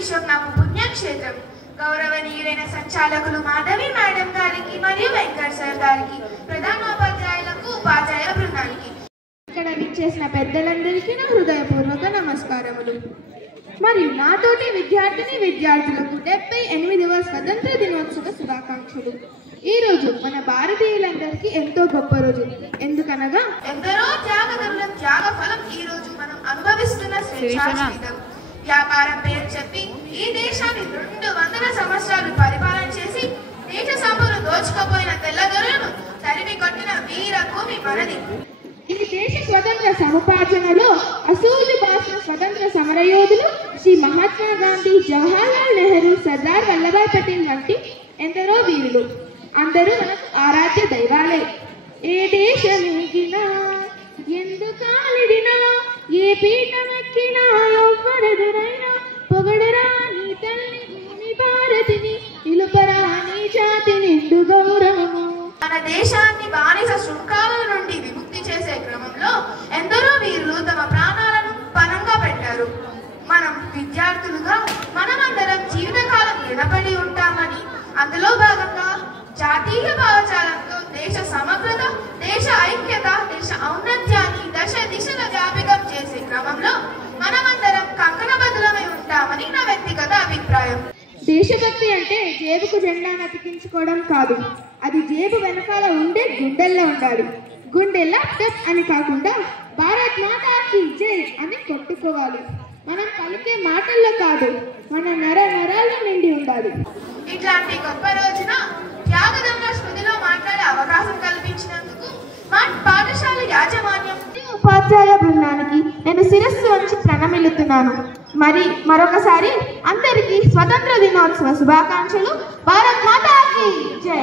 దేశం నాకు పుణ్యక్షేత్రం. గౌరవనీయులైన సంచాలకులు మాధవి మేడం గారికి మరియు వెంకట్ సార్ గారికి, ప్రధానోపాధ్యాయులకు, ఉపాధ్యాయ బృందానికి, ఇక్కడ విచ్చేసిన పెద్దలందరికీ నా హృదయపూర్వక నమస్కారములు. మరియు నాతోటి విద్యార్థులకు 78వ స్వతంత్ర దినోత్సవ శుభాకాంక్షలు. ఈ రోజు మన భారతీయులందరికీ ఎంతో గొప్ప రోజు. ఎందుకనగా ఎందరో త్యాగదరుల త్యాగ ఫలం ఈ రోజు మనం అనుభవిస్తున్న స్వేచ్ఛాజీవితం. వ్యాపారం పేరు చెప్పి ఈ దేశాన్ని 200 సంవత్సరాలు పరిపాలన చేసి దేశ సంపదను దోచుకుపోయిన తెల్లదొరలను తరిమి కొట్టిన వీర భూమి మనది. ఈ దేశ స్వతంత్ర సముపార్జనలో అసూలు బాసిన స్వతంత్ర సమరయోధులు శ్రీ మహాత్మా గాంధీ, జవహర్లాల్ నెహ్రూ, సర్దార్ వల్లభాయ్ పటేల్ వంటి ఎందరో వీరులు. అందరూ మనకు ఆరాధ్య దైవాలే. ఏ దేశమెగినా, ఎందుకాలిడినా, ఏ పీఠమెక్కినా, ఎవ్వరెదురైనా పొగడరా నీ తల్లి భూమి భారతిని, నిలుపరా నీ జాతి నిండు గౌరవము. మన దేశాన్ని బానిస శృంఖాల నుండి విముక్తి చేసే క్రమంలో ఎందరో వీరులు తమ ప్రాణాలను పణంగా పెట్టారు. మనం విద్యార్థులుగా మనమందరం జీవితకాలం రుణపడి ఉంటామని, అందులో భాగంగా జాతీయ భావజాలంతో దేశ సమగ్రత, దేశ ఐక్యత, దేశ ఔన్నత్యాన్ని దశ దిశల వ్యాపకం చేసే క్రమంలో మనమందరం కంకణబద్ధులమై ఉంటామని నా వ్యక్తిగత అభిప్రాయం. దేశభక్తి అంటే జేబుకు జెండా అతికించుకోవడం కాదు, అది జేబు వెనకాల ఉండే గుండెల్లో ఉండాలి. గుండె ల్యాప్టాప్ అని కాకుండా భారత్ మాతాకి జై అని కొట్టుకోవాలి. మనం పలికే మాటల్లో కాదు, మన నరాల్లో నిండి ఉండాలి. ఇట్లాంటి గొప్ప రోజున త్యాగదమ్మ స్మృతిలో మాట్లాడే అవకాశం కల్పించినందుకు మా పాఠశాల యాజమాన్యం, ఉపాధ్యాయ బృందానికి నేను శిరస్సు వంచి ప్రణమిల్లుతున్నాను. మరొకసారి అందరికీ స్వతంత్ర దినోత్సవ శుభాకాంక్షలు. భారత్ మాతాకి జై.